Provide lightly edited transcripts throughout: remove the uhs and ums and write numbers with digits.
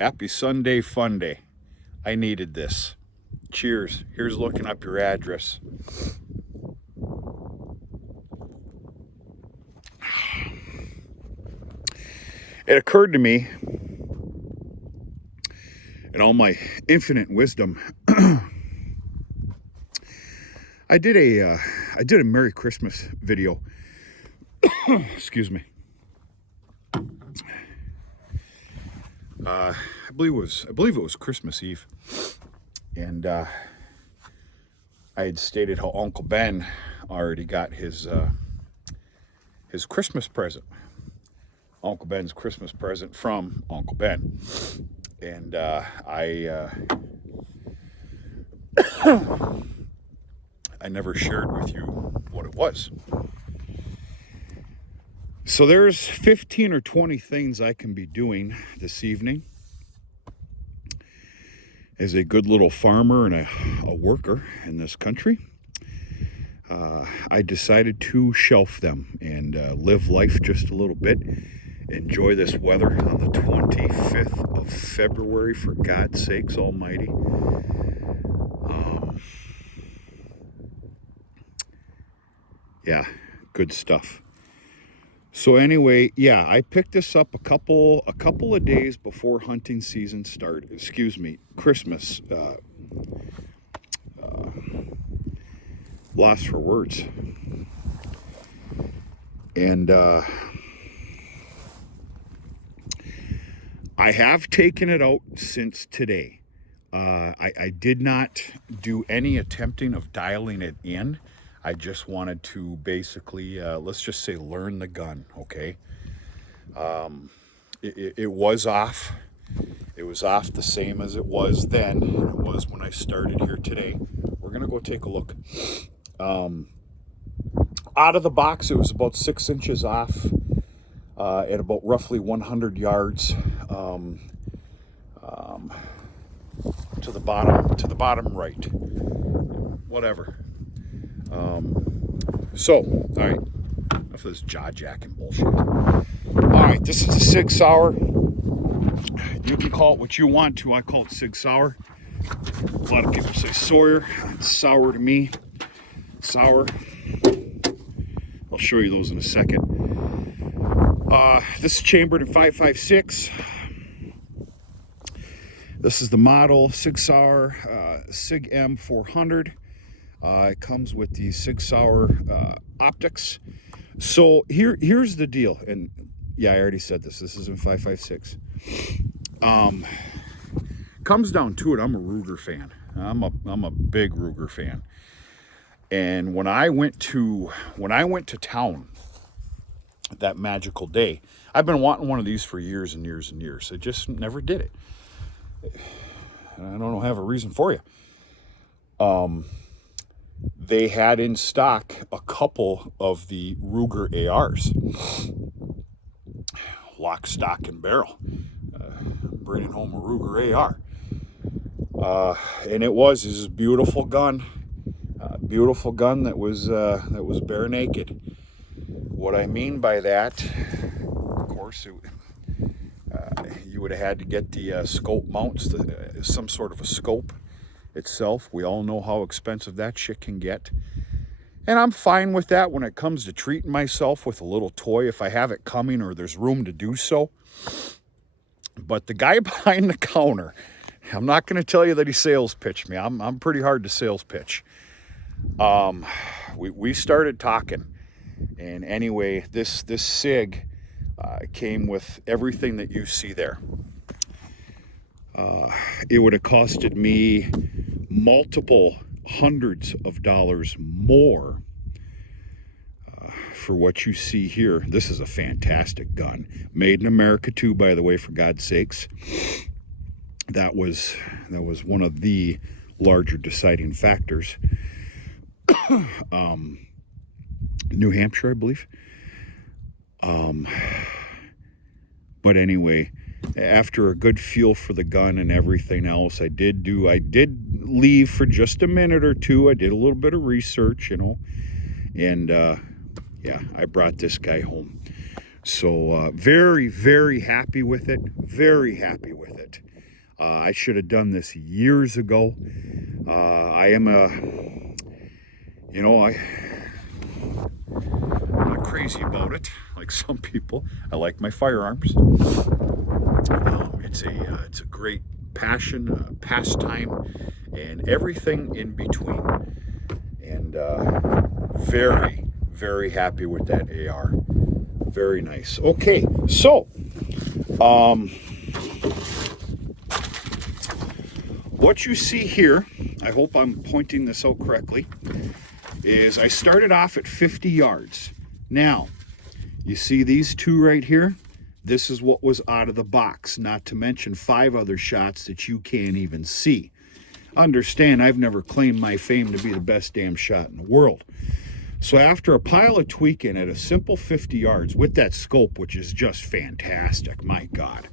Happy Sunday fun day. I needed this. Cheers. Here's looking up your address. It occurred to me, in all my infinite wisdom, I did a Merry Christmas video. Excuse me. I believe it was Christmas Eve, and I had stated how Uncle Ben already got his Christmas present. Uncle Ben's Christmas present from Uncle Ben, and I never shared with you what it was. So there's 15 or 20 things I can be doing this evening as a good little farmer and a worker in this country. I decided to shelf them and live life just a little bit. Enjoy this weather on the 25th of February, for God's sakes almighty. Yeah, good stuff. So anyway, yeah, I picked this up a couple of days before hunting season started. Christmas. Lost for words. And I have taken it out since today. I did not do any attempting of dialing it in. I just wanted to basically, let's just say, learn the gun, okay? It was off. It was off the same as it was then. It was when I started here today. We're going to go take a look. Out of the box, it was about 6 inches off at about roughly 100 yards to the bottom right. Whatever. All right, enough of this jaw-jacking bullshit. All right, this is a Sig Sauer. You can call it what you want to. I call it Sig Sauer. A lot of people say Sawyer. It's sour to me. Sour. I'll show you those in a second. This is chambered in 5.56. This is the model Sig Sauer Sig M400. It comes with the Sig Sauer optics. So here's the deal, and yeah, I already said this. This is in 5.56. Comes down to it, I'm a Ruger fan. I'm a big Ruger fan. And when I went to town that magical day, I've been wanting one of these for years and years and years. I just never did it. I don't have a reason for you. They had in stock a couple of the Ruger ARs, lock, stock, and barrel. Bringing home a Ruger AR, and it was this beautiful gun, that was bare naked. What I mean by that, of course, you would have had to get the scope mounts, some sort of a scope itself. We all know how expensive that shit can get. And I'm fine with that when it comes to treating myself with a little toy if I have it coming or there's room to do so. But the guy behind the counter, I'm not going to tell you that he sales pitched me. I'm pretty hard to sales pitch. We started talking. And anyway, this Sig came with everything that you see there. It would have costed me multiple hundreds of dollars more for what you see here. This is a fantastic gun. Made in America too, by the way, for God's sakes. That was one of the larger deciding factors. New Hampshire, I believe. But anyway, after a good feel for the gun and everything else, I did leave for just a minute or two. I did a little bit of research, and yeah, I brought this guy home. So very, very happy with it. Very happy with it. I should have done this years ago. I am I'm not crazy about it, like some people. I like my firearms. It's a great passion, pastime, and everything in between. And very, very happy with that AR. Very nice. Okay, so what you see here, I hope I'm pointing this out correctly, is I started off at 50 yards. Now, you see these two right here? This is what was out of the box, not to mention 5 other shots that you can't even see. Understand, I've never claimed my fame to be the best damn shot in the world. So after a pile of tweaking at a simple 50 yards with that scope, which is just fantastic, my God,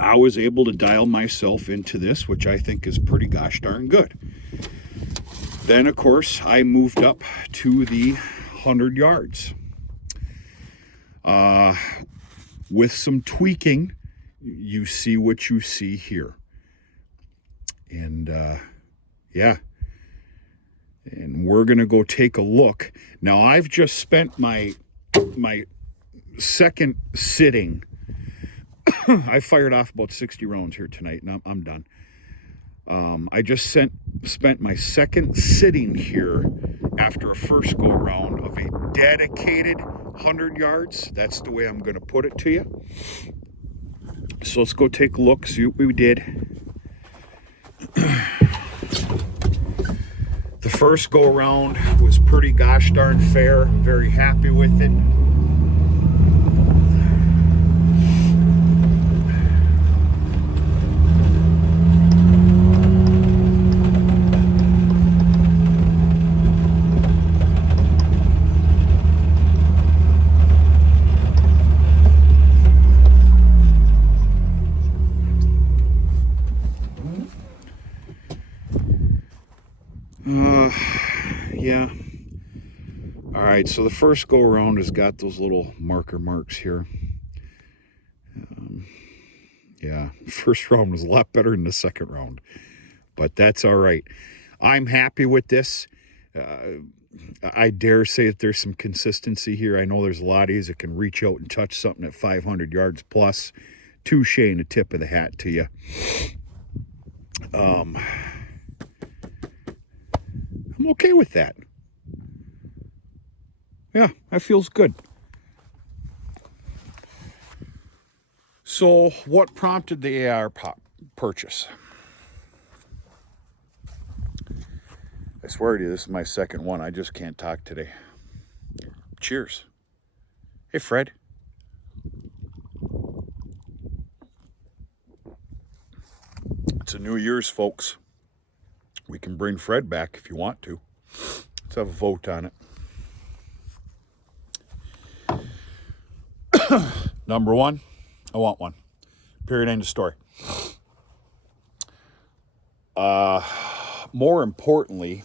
I was able to dial myself into this, which I think is pretty gosh darn good. Then, of course, I moved up to the 100 yards. With some tweaking, you see what you see here. And, yeah. And we're going to go take a look. Now, I've just spent my second sitting. I fired off about 60 rounds here tonight, and I'm done. I just spent my second sitting here after a first go around of a dedicated 100 yards. That's the way I'm going to put it to you. So let's go take a look, see what we did. The first go around was pretty gosh darn fair. I'm very happy with it. Yeah. All right, so the first go around has got those little marks here. Yeah, first round was a lot better than the second round, but that's all right. I'm happy with this. I dare say that there's some consistency here. I know there's a lot of these that can reach out and touch something at 500 yards plus. Touche and a tip of the hat to you. I'm okay with that. Yeah, that feels good. So what prompted the AR purchase? I swear to you, this is my second one. I just can't talk today. Cheers. Hey, Fred. It's a New Year's, folks. We can bring Fred back if you want to. Let's have a vote on it. Number one, I want one. Period, end of story. More importantly,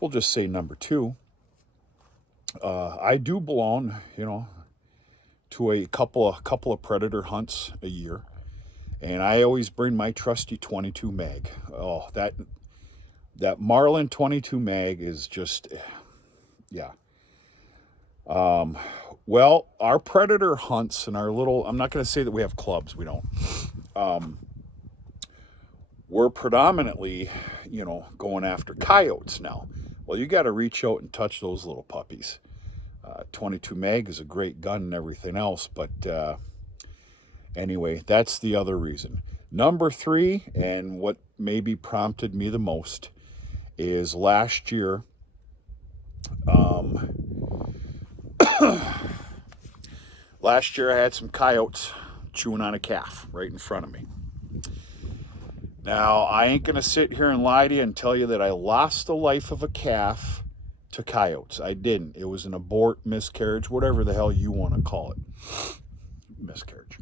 we'll just say number two. I do belong, to a couple of predator hunts a year, and I always bring my trusty 22 mag. Oh, that Marlin 22 mag is just, yeah. Well, our predator hunts and our little, I'm not going to say that we have clubs, we don't. We're predominantly, going after coyotes now. Well, you got to reach out and touch those little puppies. 22 mag is a great gun and everything else, but anyway, that's the other reason. Number three, and what maybe prompted me the most, is last year, last year I had some coyotes chewing on a calf right in front of me. Now, I ain't going to sit here and lie to you and tell you that I lost the life of a calf to coyotes. I didn't. It was an abort, miscarriage, whatever the hell you want to call it. Miscarriage.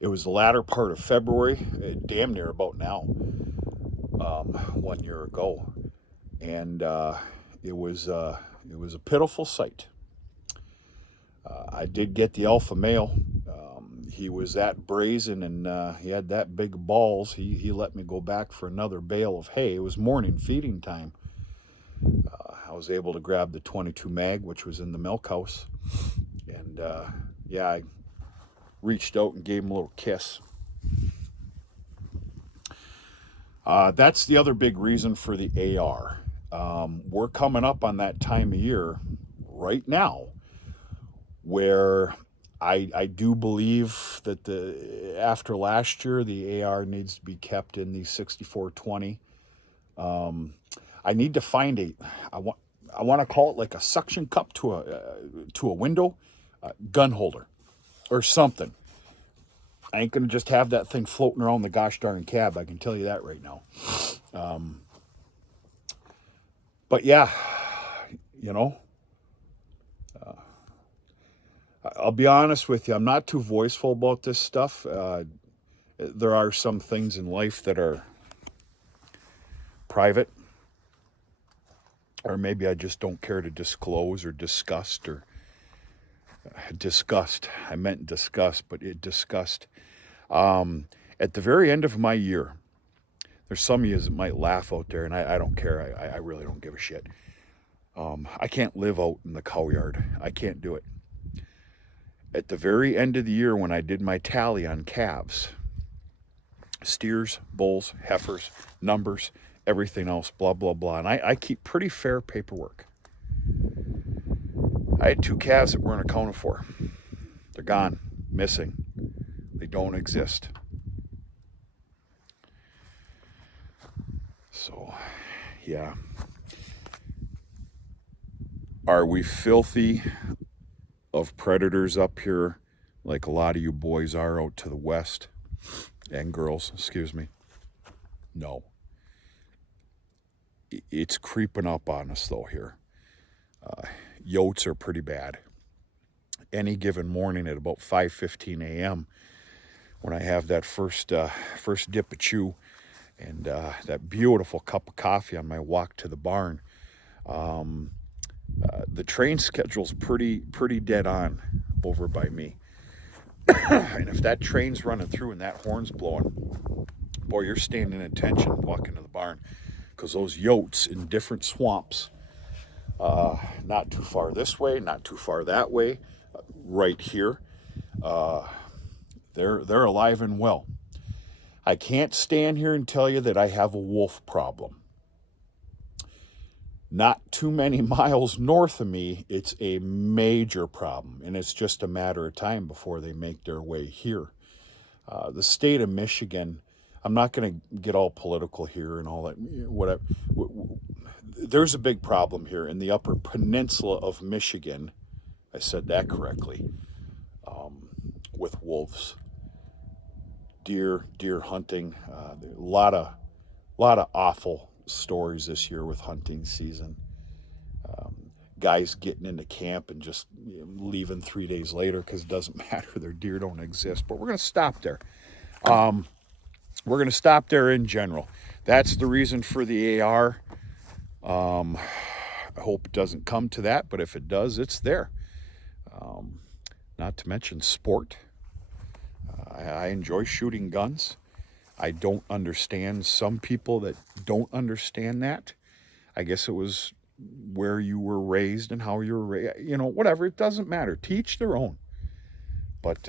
It was the latter part of February, damn near about now, 1 year ago. And it was a pitiful sight. I did get the alpha male. He was that brazen, and he had that big balls. He let me go back for another bale of hay. It was morning feeding time. I was able to grab the 22 mag, which was in the milk house. And yeah, I reached out and gave him a little kiss. That's the other big reason for the AR. We're coming up on that time of year right now where I do believe that after last year, the AR needs to be kept in the 6420. I need to find I want to call it like a suction cup to a window, gun holder or something. I ain't gonna just have that thing floating around the gosh darn cab. I can tell you that right now. But yeah, you know, I'll be honest with you. I'm not too voiceful about this stuff. There are some things in life that are private, or maybe I just don't care to disclose or discuss or disgust. I meant discuss, but it disgust. At the very end of my year, there's some of you that might laugh out there, and I don't care. I really don't give a shit. I can't live out in the cow yard. I can't do it. At the very end of the year, when I did my tally on calves, steers, bulls, heifers, numbers, everything else, blah, blah, blah. And I keep pretty fair paperwork. I had 2 calves that weren't accounted for. They're gone, missing. They don't exist. So, yeah. Are we filthy of predators up here like a lot of you boys are out to the west? And girls, excuse me. No. It's creeping up on us, though, here. Yotes are pretty bad. Any given morning at about 5:15 a.m., when I have that first dip of chew and that beautiful cup of coffee on my walk to the barn, the train schedule's pretty dead on over by me. And if that train's running through and that horn's blowing, boy, you're staying in attention walking to the barn, because those yotes in different swamps, not too far this way, not too far that way, right here, they're alive and well. I can't stand here and tell you that I have a wolf problem. Not too many miles north of me, it's a major problem, and it's just a matter of time before they make their way here. The state of Michigan, I'm not going to get all political here and all that, whatever. There's a big problem here in the upper peninsula of Michigan. I said that correctly. With wolves, deer hunting, a lot of awful stories this year with hunting season. Guys getting into camp and just leaving 3 days later because it doesn't matter, their deer don't exist. But we're going to stop there. We're going to stop there in general. That's the reason for the AR. I hope it doesn't come to that, but if it does, it's there. Not to mention sport. I enjoy shooting guns. I don't understand some people that don't understand that. I guess it was where you were raised and how you were raised. Whatever. It doesn't matter. Teach their own. But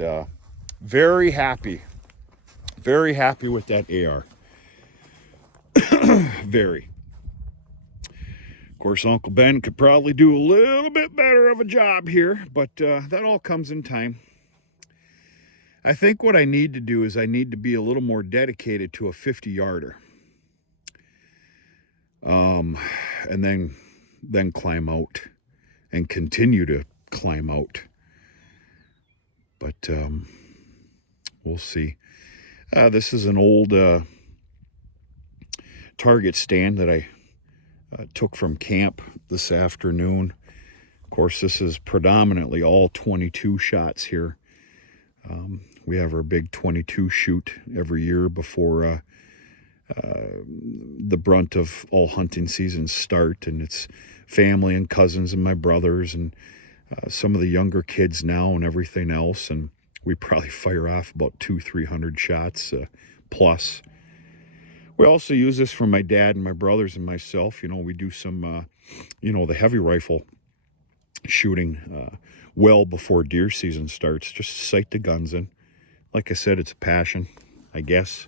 very happy with that AR. Very. Of course, Uncle Ben could probably do a little bit better of a job here, but that all comes in time. I think what I need to do is I need to be a little more dedicated to a 50-yarder. And then climb out and continue to climb out. But we'll see. This is an old target stand that I took from camp this afternoon. Of course, this is predominantly all 22 shots here. We have our big 22 shoot every year before the brunt of all hunting seasons start, and it's family and cousins and my brothers, and some of the younger kids now and everything else, and we probably fire off about 200-300 shots plus. We also use this for my dad and my brothers and myself. We do some, the heavy rifle shooting well before deer season starts, just to sight the guns in. Like I said, it's a passion, I guess.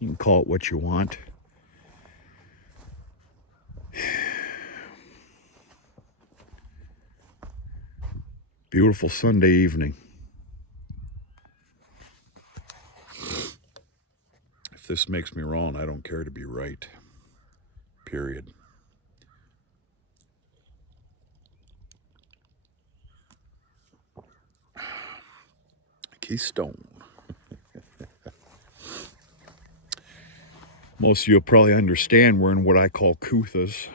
You can call it what you want. Beautiful Sunday evening. If this makes me wrong, I don't care to be right. Period. Keystone. Most of you will probably understand we're in what I call Kuthas.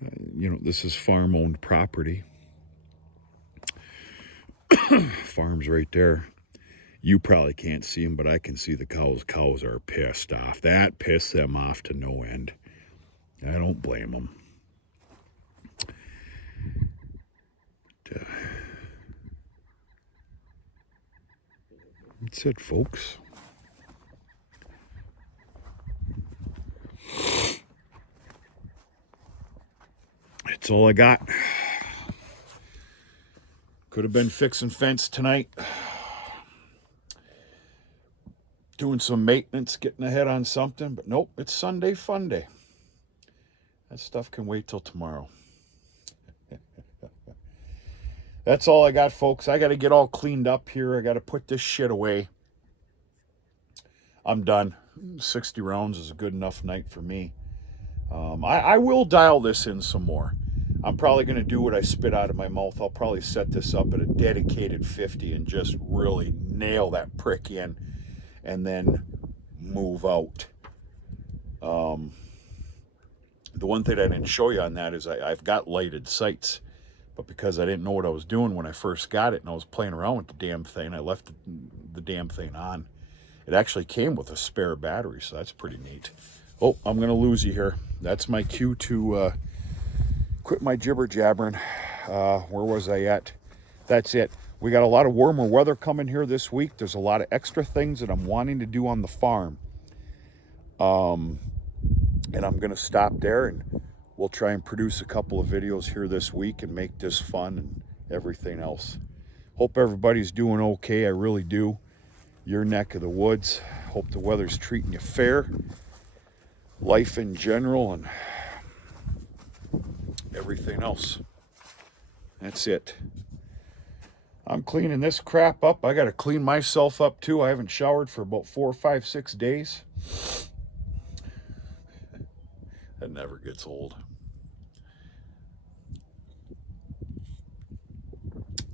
This is farm-owned property. Farm's right there. You probably can't see them, but I can see the cows. Cows are pissed off. That pissed them off to no end. I don't blame them. That's it, folks. That's all I got. Could have been fixing fence tonight. Doing some maintenance, getting ahead on something, but nope, it's Sunday fun day. That stuff can wait till tomorrow. That's all I got, folks. I got to get all cleaned up here. I got to put this shit away. I'm done. 60 rounds is a good enough night for me. I will dial this in some more. I'm probably going to do what I spit out of my mouth. I'll probably set this up at a dedicated 50 and just really nail that prick in and then move out. The one thing I didn't show you on that is I've got lighted sights. But because I didn't know what I was doing when I first got it and I was playing around with the damn thing, I left the damn thing on. It actually came with a spare battery, so that's pretty neat. Oh, I'm going to lose you here. That's my cue to quit my jibber-jabbering. Where was I at? That's it. We got a lot of warmer weather coming here this week. There's a lot of extra things that I'm wanting to do on the farm. And I'm going to stop there, and we'll try and produce a couple of videos here this week and make this fun and everything else. Hope everybody's doing okay. I really do. Your neck of the woods. Hope the weather's treating you fair. Life in general and everything else. That's it. I'm cleaning this crap up. I got to clean myself up too. I haven't showered for about 4, 5, 6 days. That never gets old.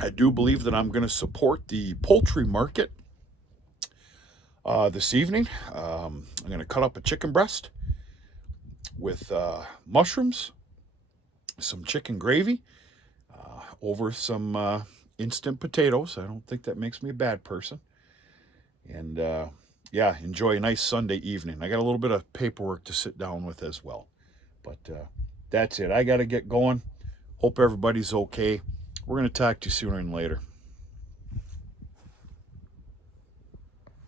I do believe that I'm going to support the poultry market this evening. I'm going to cut up a chicken breast with mushrooms, some chicken gravy, over some instant potatoes. I don't think that makes me a bad person. And yeah, enjoy a nice Sunday evening. I got a little bit of paperwork to sit down with as well. But that's it. I got to get going. Hope everybody's okay. We're going to talk to you sooner and later.